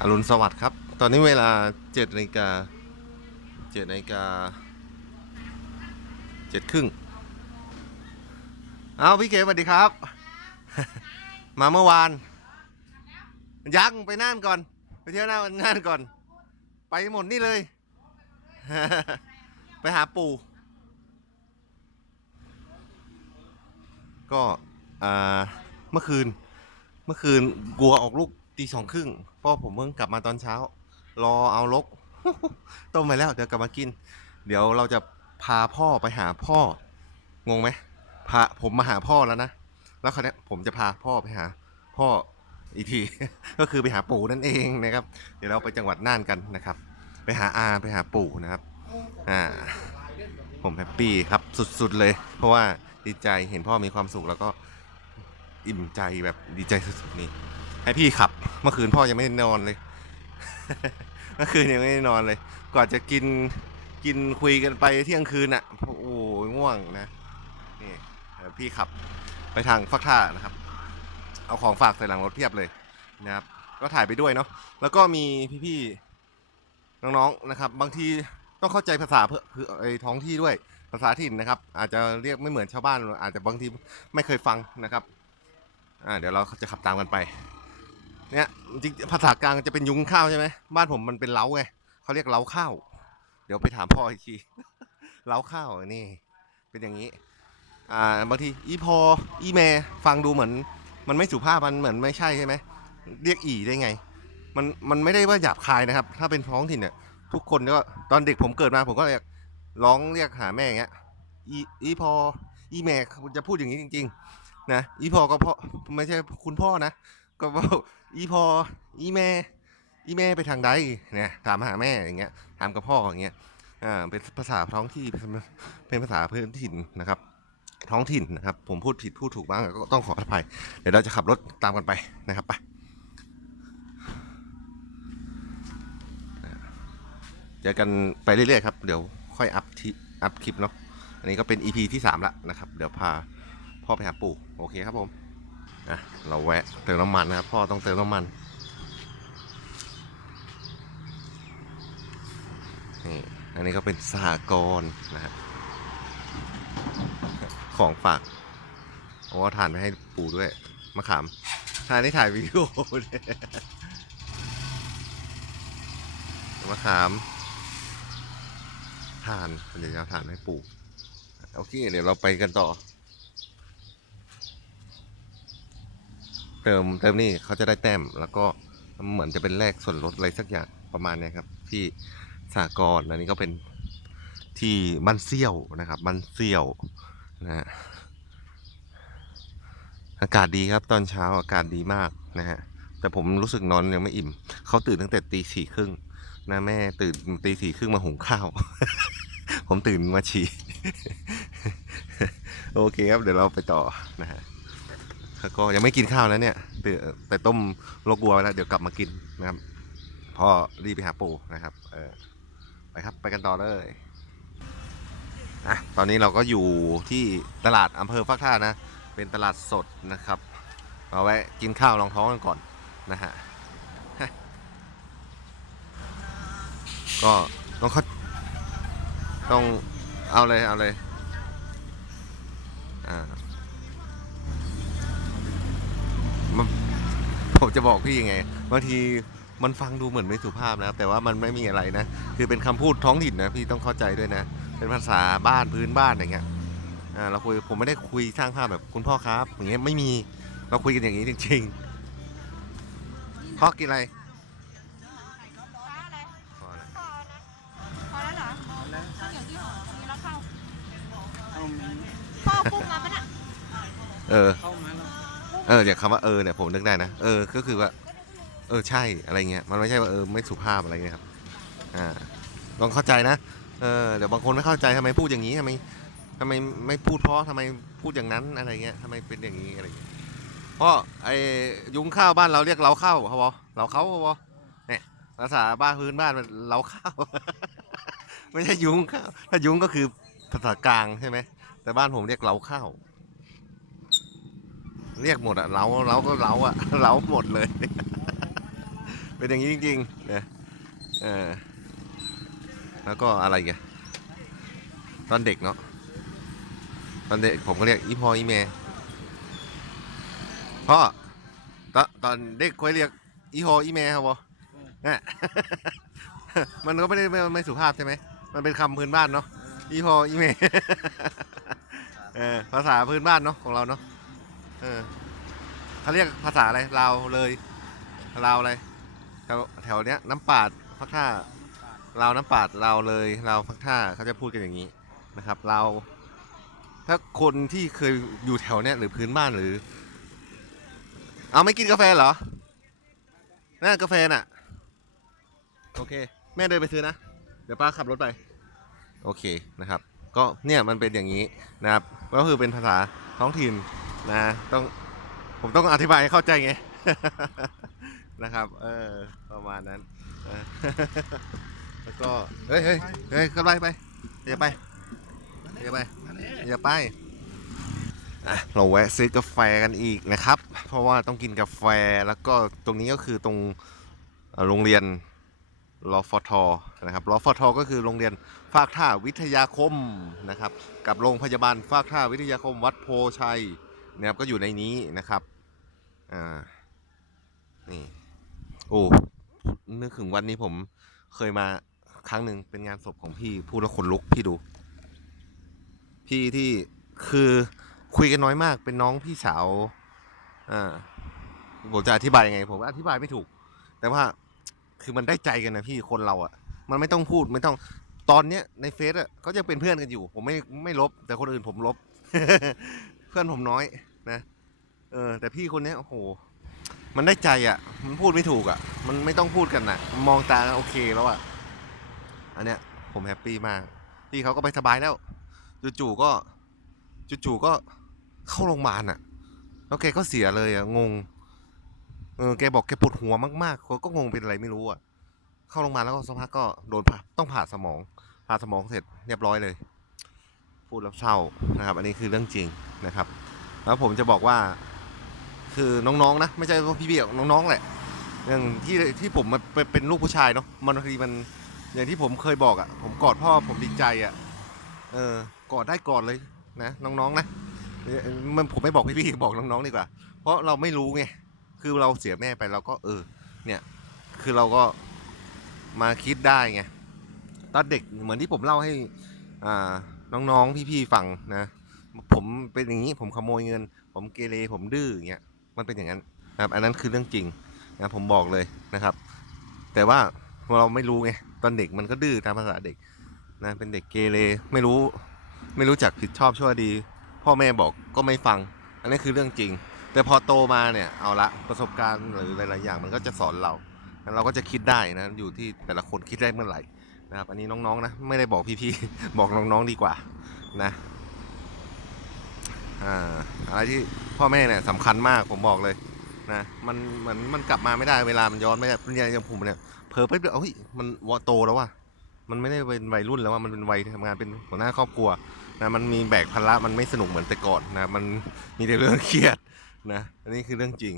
อรุณสวัสดิ์ครับ ตอนนี้เวลาเจ็ดนาฬิกาเจ็ดนาฬิกาเจ็ดครึ่งเอาพี่เก๋สวัสดีครับ มาเมื่อวาน ยังไปน่านก่อน ไปเที่ยวน่านน่านก่อน ไปหมดนี่เลย ไปหาปู่ ก็อ่าเมื่อคืน เมื่อคืนกลัวออกลูก ตีสองครึ่งเพราะผมเพิ่งกลับมาตอนเช้า รอเอาลก ต้มไปแล้วเดี๋ยวกลับมากิน เดี๋ยวเราจะพาพ่อไปหาพ่องงไหมพาผมมาหาพ่อแล้วนะแล้วคราวเนี้ยผมจะพาพ่อไปหา พ่ออีกที ก็คือไปหาปู่นั่นเองนะครับ เดี๋ยวเราไปจังหวัดน่านกันนะครับ ไปหาอาไปหาปู่นะครับอ่าผมแฮปปี้ครับสุดๆเลย เพราะว่าดีใจเห็นพ่อมีความสุขแล้วก็อิ่มใจแบบดีใจสุดๆนี่ ให้พี่ขับ เมื่อคืนพ่อยังไม่ได้นอนเลย เมื่อคืนยังไม่ได้นอนเลย กว่าจะกินกินคุยกันไปเที่ยงคืนอะ โอ้โหง่วงนะ นี่พี่ขับไปทางฟักท่านะครับ เอาของฝากใส่หลังรถเพียบเลยนะครับ ก็ถ่ายไปด้วยเนาะ แล้วก็มีพี่ๆน้องๆนะครับ บางทีต้องเข้าใจภาษาเพื่อเพื่อไอ้ท้องที่ด้วยภาษาถิ่นนะครับ อาจจะเรียกไม่เหมือนชาวบ้าน อาจจะบางทีไม่เคยฟังนะครับ อ่าเดี๋ยวเราจะขับตามกันไป เนี่ยจริงภาษากลางจะเป็นยุงข้าวใช่ไหมบ้านผมมันเป็นเล้าไงเขาเรียกเล้าข้าว เดี๋ยวไปถามพ่ออีกทีเล้าข้าวนี่ เป็นอย่างนี้ อ่าบางทีอีพออีแม่ฟังดูเหมือน มันไม่สุภาพมันเหมือนไม่ใช่ใช่ไหมเรียกอีได้ไง มันมันไม่ได้ว่าหยาบคายนะครับ ถ้าเป็นท้องถิ่นเนี่ยทุกคนก็ตอนเด็กผมเกิดมาผมก็เรียกร้องเรียกหาแม่อย่างเงี้ยอีอีพออีแม่จะพูดอย่างนี้จริง ๆ นะอีพอก็พ่อไม่ใช่คุณพ่อนะ ก็ อีพออีแม่ อีแม่ไปทางใดเนี่ยถามหาแม่อย่างเงี้ยถามกับพ่ออย่างเงี้ยอ่าเป็นภาษาท้องที่เป็นเป็นภาษาพื้นถิ่นนะครับ ท้องถิ่นนะครับ ผมพูดผิดพูดถูกบ้างก็ต้องขออภัยเดี๋ยวเราจะขับรถตามกันไปนะครับไปเจอกันไปเรื่อยๆครับเดี๋ยวค่อยอัพที่อัพคลิปเนาะอันนี้ก็เป็น EP ที่ 3 ละนะครับ เดี๋ยวพาพ่อไปหาปู่ โอเคครับผม อะเราแวะเติมน้ำมันนะครับพ่อต้องเติมน้ำมันนี่อันนี้ก็เป็นสหกรณ์นะฮะของฝากโอ้ถ่านไปให้ปู่ด้วยมะขามถ่านนี่ถ่ายวิดีโอเนี่ยมะขามถ่านเดี๋ยวจะเอาถ่านให้ปู่โอเคเดี๋ยวเราไปกันต่อ เติมเติมนี่เขาจะได้แต้ม แล้วก็เหมือนจะเป็นแลกส่วนลดอะไรสักอย่างประมาณนี้ครับ ที่สากรณ์อันนี้ก็เป็นที่บ้านเซี่ยวนะครับบ้านเซี่ยวนะฮะอากาศดีครับ ตอนเช้าอากาศดีมากนะฮะแต่ผมรู้สึกนอนยังไม่อิ่มเขาตื่นตั้งแต่ตีสี่ครึ่งนะแม่ตื่นตีสี่ครึ่งมาหุงข้าว ผมตื่นมาฉี่โอเคครับ เดี๋ยวเราไปต่อนะฮะ แล้วก็ยังไม่กินข้าวนะเนี่ยแต่ต้มโลกัวไว้แล้วเดี๋ยวกลับมากินนะครับพ่อรีบไปหาปู่นะครับ เออไปครับไปกันต่อเลยอะตอนนี้เราก็อยู่ที่ตลาดอำเภอฟักท่านะ เป็นตลาดสดนะครับมาแวะกินข้าวรองท้องกันก่อนนะฮะก็ต้องเขาต้องเอาเลยเอาเลยอ่า จะบอกพี่ยังไงบางทีมันฟังดูเหมือนไม่สุภาพนะครับแต่ว่ามันไม่มีอะไรนะ คือเป็นคำพูดท้องถิ่นนะพี่ต้องเข้าใจด้วยนะ เป็นภาษาบ้านพื้นบ้านอย่างเงี้ยอ่าเราคุยผมไม่ได้คุยสร้างภาพแบบคุณพ่อครับอย่างเงี้ยไม่มีเราคุยกันอย่างนี้จริงๆพ่อกินอะไรฟ้าอะไรพ่ออะไรพอนะพอแล้วเหรอข้าวเหนียวที่ห่อมีแล้วข้าวเข้ามาพ่อกุ้งมาปะน่ะเออเข้ามาแล้ว เอออย่างคำว่าเออเนี่ยผมนึกได้นะ เออ ก็คือว่า เออใช่อะไรเงี้ย มันไม่ใช่ว่าเออไม่สุภาพอะไรเงี้ยครับ อ่า ลองเข้าใจนะ เออ เดี๋ยวบางคนไม่เข้าใจทำไมพูดอย่างนี้ทำไมทำไมไม่พูดเพราะทำไมพูดอย่างนั้นอะไรเงี้ยทำไมเป็นอย่างนี้อะไรเงี้ย เพราะไอ้ยุงข้าวบ้านเราเรียกเล้าข้าวเขาบอเล้าเขาบอเนี่ยภาษาบ้านพื้นบ้านมันเล้าข้าว ไม่ใช่ยุงข้าว ถ้ายุงก็คือภาษากลางใช่ไหม แต่บ้านผมเรียกเล้าข้าว เรียกหมดอะเล้าเล้าก็เล้าอะเล้าหมดเลยไปเป็นอย่างนี้จริงๆนะเออแล้วก็อะไรอีกันตอนเด็กเนาะตอนเด็กผมก็เรียกอีพ่ออีแม่พ่อตอนตอนเด็กเคยเรียกอีพ่ออีแม่ครับบอเนี่ยมันก็ไม่ได้ไม่ไม่สุภาพใช่ไหม มันเป็นคำพื้นบ้านเนาะอีพ่ออีแม่เออภาษาพื้นบ้านเนาะของเราเนาะ เออเขาเรียกภาษาอะไรลาวเลยลาวอะไรแถวแถวเนี้ยน้ำปาดพักท่าลาวน้ำปาดลาวเลยลาวพักท่าเขาจะพูดกันอย่างนี้นะครับลาวถ้าคนที่เคยอยู่แถวเนี้ยหรือพื้นบ้านหรือ เอาไม่กินกาแฟเหรอน่ากาแฟน่ะ โอเค แม่เดินไปซื้อนะ เดี๋ยวป้าขับรถไป โอเคนะครับ ก็เนี่ยมันเป็นอย่างนี้นะครับ ก็คือเป็นภาษาท้องถิ่น นะต้องผมต้องอธิบายให้เข้าใจไง นะครับ เออประมาณนั้นแล้วก็เฮ้ยเฮ้ยเฮ้ยเข้าไปไปอย่าไปอย่าไปอย่าไปอะเราแวะซื้อกาแฟกันอีกนะครับ เพราะว่าต้องกินกาแฟแล้วก็ตรงนี้ก็คือตรงโรงเรียนรอฟทนะครับรอฟทก็คือโรงเรียนฟากท่าวิทยาคมนะครับ กับโรงพยาบาลฟากท่าวิทยาคมวัดโพชัย นะครับก็อยู่ในนี้นะครับอ่านี่โอ้นึกถึงวันนี้ผมเคยมาครั้งหนึ่งเป็นงานศพของพี่พูดแล้วขนลุกพี่ดู พี่ที่คือคุยกันน้อยมากเป็นน้องพี่สาวอ่าผมจะอธิบายยังไง ผมอธิบายไม่ถูก แต่ว่าคือมันได้ใจกันนะพี่คนเราอะ่ะ มันไม่ต้องพูดไม่ต้องตอนเนี้ยในเฟซอะเขายังเป็นเพื่อนกันอยู่ ผมไม่ไม่ลบ แต่คนอื่นผมลบ พื่อนผมน้อยนะเออแต่พี่คนนี้โอ้โห มันได้ใจอะ มันพูดไม่ถูกอะ มันไม่ต้องพูดกันน่ะมองตาโอเคแล้วอะ อันเนี้ย ผมแฮปปี้มากพี่เขาก็ไปสบายแล้วจู่ๆก็จู่ๆก็เข้าโรงพยาบาลอะแล้วแกก็เสียเลยอะงงเออแกบอกแกปวดหัวมากๆเขาก็งงเป็นอะไรไม่รู้อะ เข้าโรงพยาบาลแล้วก็สักพักก็โดนผ่าต้องผ่าสมอง ผ่าสมองเสร็จเรียบร้อยเลย พูดแล้วเศร้านะครับ อันนี้คือเรื่องจริงนะครับ แล้วผมจะบอกว่าคือน้องๆนะไม่ใช่ว่าพี่ๆหรอกน้องๆแหละ อย่างที่ที่ผมมันเป็นลูกผู้ชายเนาะมันทีมันอย่างที่ผมเคยบอกอะ่ะ ผมกอดพ่อผมดีใจอะ่ะเออกอดได้กอดเลยนะน้องๆนะมันผมไม่บอกพี่ๆบอกน้องๆดีกว่า เพราะเราไม่รู้ไงคือเราเสียแม่ไปเราก็เออ เนี่ยคือเราก็มาคิดได้ไงตอนเด็กเหมือนที่ผมเล่าให้ น้องๆพี่ๆฟังนะ ผมเป็นอย่างนี้ผมขโมยเงิน ผมเกเรผมดื้ออย่างเงี้ยมันเป็นอย่างนั้นนะครับ อันนั้นคือเรื่องจริงนะผมบอกเลยนะครับ แต่ว่าเราไม่รู้ไงตอนเด็กมันก็ดื้อตามภาษาเด็กนะเป็นเด็กเกเรไม่รู้ไม่รู้จักผิดชอบชั่วดี พ่อแม่บอกก็ไม่ฟัง อันนี้คือเรื่องจริง แต่พอโตมาเนี่ยเอาละประสบการณ์หรือหลายๆอย่างมันก็จะสอนเราเราก็จะคิดได้นะอยู่ที่แต่ละคนคิดได้เมื่อไหร่ นะครับ อันนี้น้องๆนะ ไม่ได้บอกพี่ๆ บอกน้องๆดีกว่านะอะไรที่พ่อแม่เนี่ยสำคัญมากผมบอกเลยนะมันเหมือนมันกลับมาไม่ได้เวลามันย้อนไม่ได้อย่างผมเนี่ยเผลอไปเดียวเฮ้ยมันวโตแล้วว่ะมันไม่ได้เป็นวัยรุ่นแล้วว่ามันเป็นวัยทำงานเป็นหัวหน้าครอบครัวนะมันมีแบกภาระมันไม่สนุกเหมือนแต่ก่อนนะมันมีแต่เรื่องเครียดนะอันนี้คือเรื่องจริง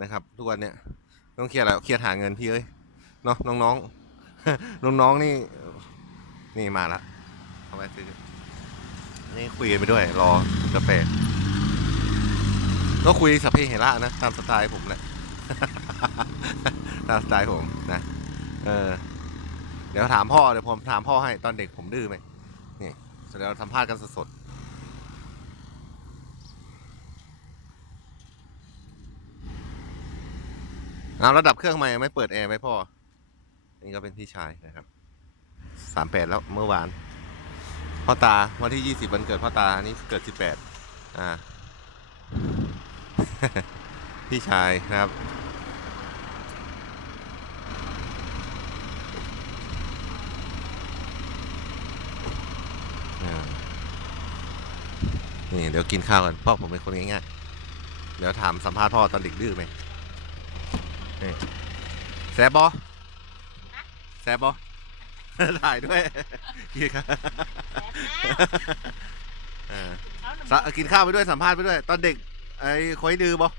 นะครับ ทุกวันเนี่ยต้องเครียดแล้วเครียดหาเงินพี่เอ้ยเนาะน้องๆ น้องๆนี่ นี่มาละเอาไปซื้อ นี่คุยกันไปด้วย รอกาแฟก็คุยสัพเพเหระนะ ตามสไตล์ผมแหละตามสไตล์ผมนะ เออ เดี๋ยวถามพ่อเดี๋ยวผมถามพ่อให้ตอนเด็กผมดื้อไหมนี่เดี๋ยวเราสัมภาษณ์กันสดๆเอาระดับเครื่องใหม่ไม่เปิดแอร์ไว้พ่อ นี่ก็เป็นพี่ชายนะครับสามแปดแล้วเมื่อวาน พ่อตาวันที่ยี่สิบวันเกิดพ่อตาอันนี้เกิดสิบแปดอ่า พี่ชายนะครับนี่เดี๋ยวกินข้าวกันพ่อผมเป็นคนง่ายๆ เดี๋ยวถามสัมภาษณ์พ่อตอนเด็กดื้อไหมนี่แซบบอ ซบบอถ่ายด้วยกินข้าวอ่าสะกินข้าวไปด้วยสัมภาษณ์ไปด้วย ตอนเด็กไอ้คอยดื้อบอ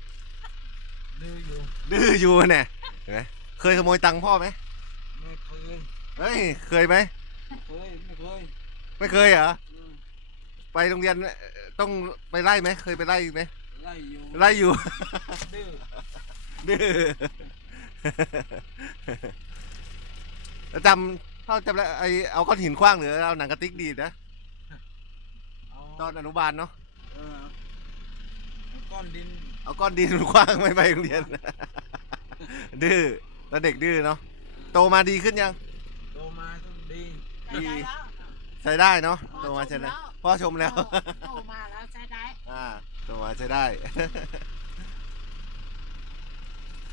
ดื้ออยู่ดื้ออยู่เนี่ยเห็นไหมเคยขโมยตังค์พ่อไหมไม่เคยเฮ้ยเคยไหมเคยไม่เคยไม่เคยเหรออืมไปโรงเรียนเอ่อต้องไปไล่ไหมเคยไปไล่ไหมไล่อยู่ไล่อยู่ดื้อดื้อ แล้วจำพ่อจำแล้วไอเอาก้อนหินขว้างหรือเอาหนังกระติกดีดนะเอาตอนอนุบาลเนาะเออเอาก้อนดินเอาก้อนดินขว้างไม่ไปโรงเรียน ดื้อแล้วเด็กดื้อเนาะโตมาดีขึ้นยัง โตมาก็ดีใช้ได้แล้วใช้ได้เนาะโตมาใช้ได้พ่อชมแล้ว โตมาแล้วใช้ได้อ่าโตมาใช้ได้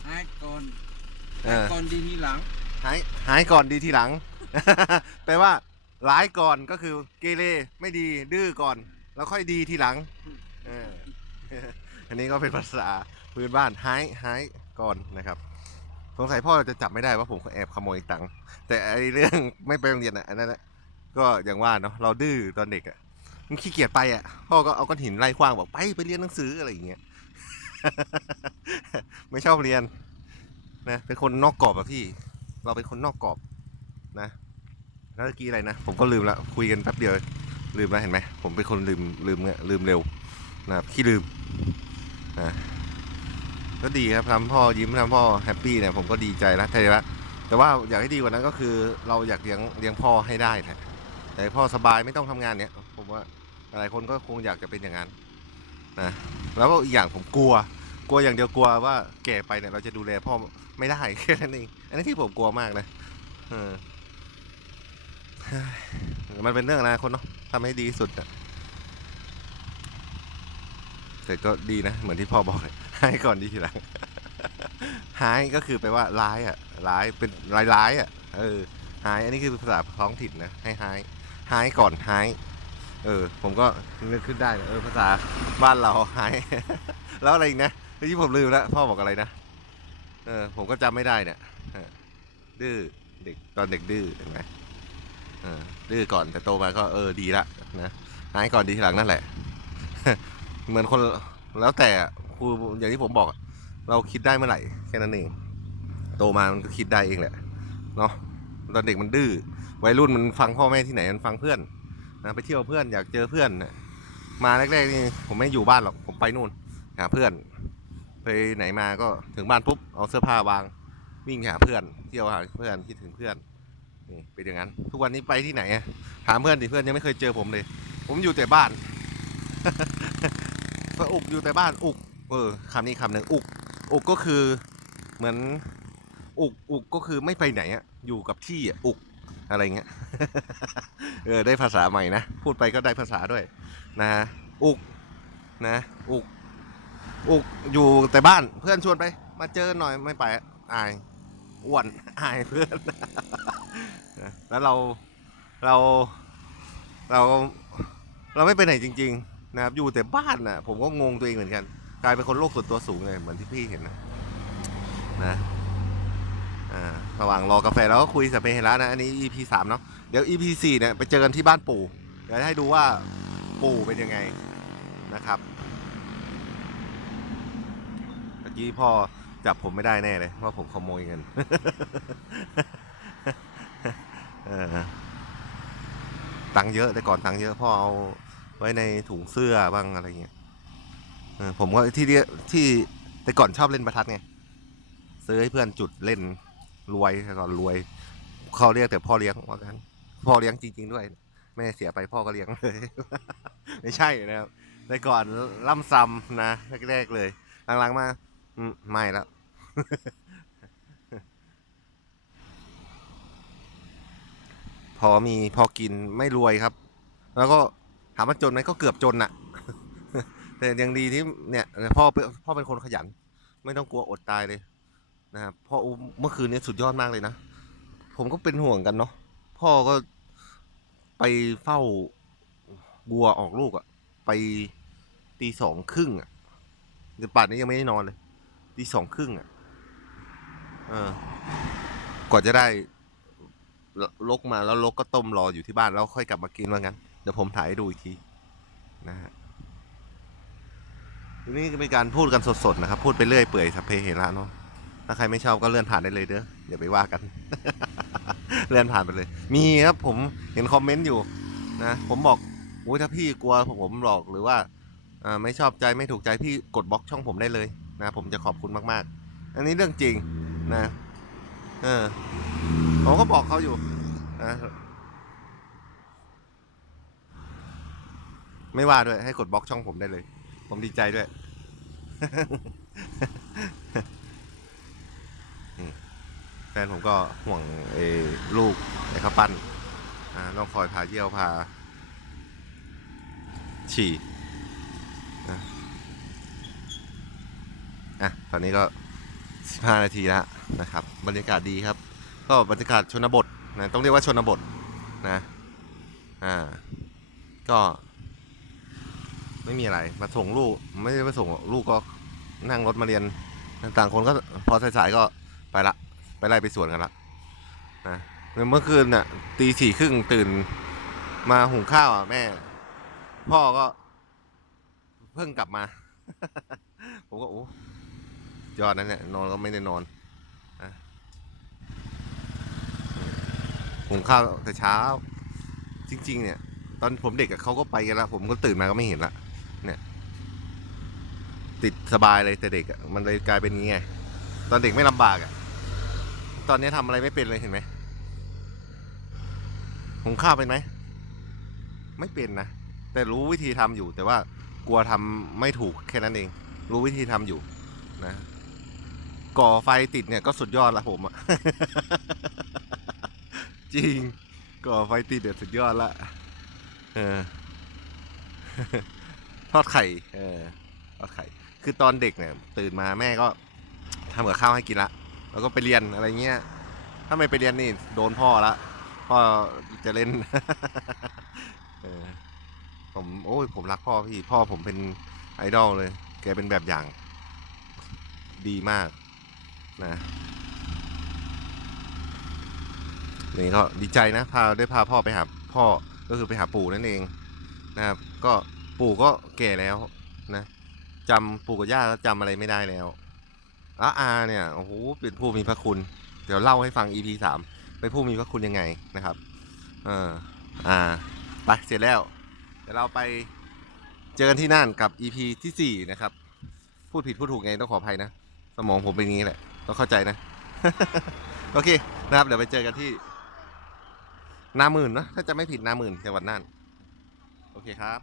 หายก่อนเออก่อนดีทีหลัง หายหายก่อนดีทีหลัง แปลว่าร้ายก่อนก็คือเกเรไม่ดีดื้อก่อน แล้วค่อยดีทีหลังเอออันนี้ก็เป็นภาษาพื้นบ้านหายหายก่อนนะครับสงสัยพ่อจะจับไม่ได้ว่าผมแอบขโมยตังค์แต่ไอเรื่องไม่ไปโรงเรียนอะอันนั้นอะก็อย่างว่าเนาะเราดื้อตอนเด็กอะมันขี้เกียจไปอะพ่อก็เอาก้อนหินไล่ขว้างบอกไปไปเรียนหนังสืออะไรอย่างเงี้ยไม่ชอบเรียนนะเป็นคนนอกกรอบอะพี่ เราเป็นคนนอกกรอบนะแล้วเมื่อกี้อะไรนะ ผมก็ลืมละคุยกันแป๊บเดียวลืมแล้วเห็นไหมผมเป็นคนลืมลืมเนี่ยลืมเร็วนะครับขี้ลืมนะก็ดีครับทำพ่อยิ้มทำพ่อแฮปปี้เนี่ยผมก็ดีใจแล้วแต่ว่าแต่ว่าอยากให้ดีกว่านั้นก็คือ เราอยากเลี้ยงเลี้ยงพ่อให้ได้แหละแต่พ่อสบายไม่ต้องทำงานเนี่ย ผมว่าหลายคนก็คงอยากจะเป็นอย่างนั้นนะแล้วก็อีกอย่างผมกลัว กลัวอย่างเดียวกลัวว่าแก่ไปเนี่ยเราจะดูแลพ่อไม่ได้แค่นั้นเองอันนี้ที่ผมกลัวมากนะเออมันเป็นเรื่องอนาคตเนาะทำให้ดีสุดอะแต่ก็ดีนะ เหมือนที่พ่อบอกเลยให้ก่อนดีทีหลังหายก็คือแปลว่าร้ายอะร้ายเป็นร้ายร้ายอะเออหายอันนี้คือภาษาท้องถิ่นนะให้หายหายก่อนหายเออ ผมก็นึกขึ้นได้ เออภาษาบ้านเราหาย แล้วอะไรอีกนะ เมื่อกี้ผมลืมแล้วพ่อบอกอะไรนะเออผมก็จำไม่ได้เนี่ยเออดื้อเด็กตอนเด็กดื้อเห็นไหมเออดื้อก่อนแต่โตมาก็เออดีละนะหายก่อนดีทีหลังนั่นแหละ เหมือนคนแล้วแต่ครูอย่างที่ผมบอก เราคิดได้เมื่อไหร่แค่นั้นเองโตมามันก็คิดได้เองแหละเนาะตอนเด็กมันดื้อวัยรุ่นมันฟังพ่อแม่ที่ไหนมันฟังเพื่อนนะไปเที่ยวเพื่อนอยากเจอเพื่อนนะมาแรกๆนี่ผมไม่อยู่บ้านหรอกผมไปนู่นหาเพื่อน ไปไหนมาก็ถึงบ้านปุ๊บเอาเสื้อผ้าวางวิ่งหาเพื่อนเที่ยวหาเพื่อนคิดถึงเพื่อนนี่เป็นอย่างนั้น ทุกวันนี้ไปที่ไหนอะถามเพื่อนดิเพื่อนยังไม่เคยเจอผมเลย ผมอยู่แต่บ้านก็อุกอยู่แต่บ้านอุก เออคำนี้คำหนึ่งอุก อุกก็คือเหมือนอุกอุกก็คือไม่ไปไหนอะอยู่กับที่อะอุกอะไรเงี้ยเออได้ภาษาใหม่นะ พูดไปก็ได้ภาษาด้วย นะ อุกนะ อุก อุกอยู่แต่บ้านเพื่อนชวนไป มาเจอหน่อยไม่ไปอายอ้วนอายเพื่อน แล้วเราเราเราเราไม่ไปไหนจริง ๆ นะครับ อยู่แต่บ้านน่ะผมก็งงตัวเองเหมือนกัน กลายเป็นคนโลกส่วนตัวสูงเลยเหมือนที่พี่เห็นนะนะระหว่างรอกาแฟเราก็คุยสัพเพเหระนะ อันนี้ EP สามเนาะเดี๋ยว EP สี่เนี่ยไปเจอกันที่บ้านปู่เดี๋ยวให้ดูว่าปู่เป็นยังไงนะครับเมื่อ กี้พ่อจับผมไม่ได้แน่เลยว่าผมขโมยเงินตังค์เยอะแต่ก่อนตังค์เยอะพ่อเอาไว้ในถุงเสื้อบ้างอะไรเงี้ยผมก็ที่เรียที่แต่ก่อนชอบเล่นประทัดไงซื้อให้เพื่อนจุดเล่นรวยแต่ก่อนรวยเขาเรียกแต่พ่อเลี้ยงว่ากันพ่อเลี้ยงจริง ๆ ด้วยแม่เสียไปพ่อก็เลี้ยงเลย ไม่ใช่นะครับแต่ก่อนล่ำซ้ำนะแรกๆเลยหลังๆมา ไม่แล้ว พอมีพอกินไม่รวยครับ แล้วก็ถามว่าจนไหมก็เกือบจนอะแต่ยังดีที่เนี่ยพ่อพ่อเป็นคนขยัน ไม่ต้องกลัวอดตายเลยนะครับพ่อเมื่อคืนนี้สุดยอดมากเลยนะ ผมก็เป็นห่วงกันเนาะพ่อก็ไปเฝ้าวัวออกลูกอะไปตีสองครึ่งอะเดี๋ยวป่านนี้ยังไม่ได้นอนเลย ตีสองครึ่งอะเออกว่าจะได้ลกมาแล้วลกก็ต้มรออยู่ที่บ้านแล้วค่อยกลับมากินว่างั้น เดี๋ยวผมถ่ายให้ดูอีกที นะฮะทีนี้เป็นการพูดกันสดๆนะครับ พูดไปเรื่อยเปื่อยสัพเพเหระเนาะถ้าใครไม่ชอบก็เลื่อนผ่านได้เลยเด้ออย่าไปว่ากัน เลื่อนผ่านไปเลย มีครับผมเห็นคอมเมนต์อยู่นะผมบอกโอ้ยถ้าพี่กลัวผมหลอกหรือว่าไม่ชอบใจไม่ถูกใจพี่กดบล็อกช่องผมได้เลย นะผมจะขอบคุณมากๆ อันนี้เรื่องจริงนะเออผมก็บอกเขาอยู่นะไม่ว่าด้วย ให้กดบล็อกช่องผมได้เลย ผมดีใจด้วย แฟนผมก็ห่วงเออลูกไอ้ข้าวปั้นอ่าต้องคอยพาเยี่ยวพาฉี่นะ อะตอนนี้ก็ 15 นาทีแล้วนะครับ บรรยากาศดีครับ ก็บรรยากาศชนบทนะต้องเรียกว่าชนบทนะอ่าก็ไม่มีอะไรมาส่งลูกไม่ได้มาส่งลูกก็นั่งรถมาเรียนต่างคนก็พอสายๆก็ไปละ ไปไล่ไปสวนกันละนะเมื่อคืนน่ะตีสี่ครึ่งตื่นมาหุงข้าวอะแม่ พ่อก็ เพิ่งกลับมา ผมก็โอ้ ยอดนั้นเนี่ยนอนก็ไม่ได้นอนนะหุงข้าวแต่เช้า จริง ๆ เนี่ย ตอนผมเด็กอะเขาก็ไปกันล้วผมก็ตื่นมาก็ไม่เห็นละเนี่ยติดสบายเลยแต่เด็กมันเลยกลายเป็นอย่างงี้ไงตอนเด็กไม่ลำบากอะตอนนี้ทำอะไรไม่เป็นเลยเห็นไหมหุงข้าวเป็นไหมไม่เป็นนะแต่รู้วิธีทำอยู่ แต่ว่ากลัวทำไม่ถูกแค่นั้นเอง รู้วิธีทำอยู่นะ ก่อไฟติดเนี่ยก็สุดยอดละผมอะจริงก่อไฟติดเดี๋ยวสุดยอดละเออทอดไข่เออทอดไข่ คือตอนเด็กเนี่ย ตื่นมาแม่ก็ทำกับข้าวให้กินละ แล้วก็ไปเรียนอะไรเงี้ย ถ้าไม่ไปเรียนนี่โดนพ่อละ พ่อจะเล่นเออผมโอ้ยผมรักพ่อพี่ พ่อผมเป็นไอดอลเลย แกเป็นแบบอย่าง ดีมาก นะนี่ก็ดีใจนะพาได้พาพ่อไปหาพ่อก็คือไปหาปู่นั่นเองนะครับ ก็ปู่ก็แก่แล้วนะจำปู่กับย่าก็จำอะไรไม่ได้แล้วอาอาเนี่ยโอ้โหเป็นผู้มีพระคุณ เดี๋ยวเล่าให้ฟัง EP สามเป็นผู้มีพระคุณยังไงนะครับ เอออ่าไปเสร็จแล้วเดี๋ยวเราไปเจอกันที่นั่นกับ EP ที่สี่นะครับ พูดผิดพูดถูกไงต้องขออภัยนะ สมองผมเป็นอย่างนี้แหละ ต้องเข้าใจนะ โอเคนะครับ เดี๋ยวไปเจอกันที่นาหมื่นนะถ้าจะไม่ผิดนาหมื่นจังหวัดน่าน โอเคครับ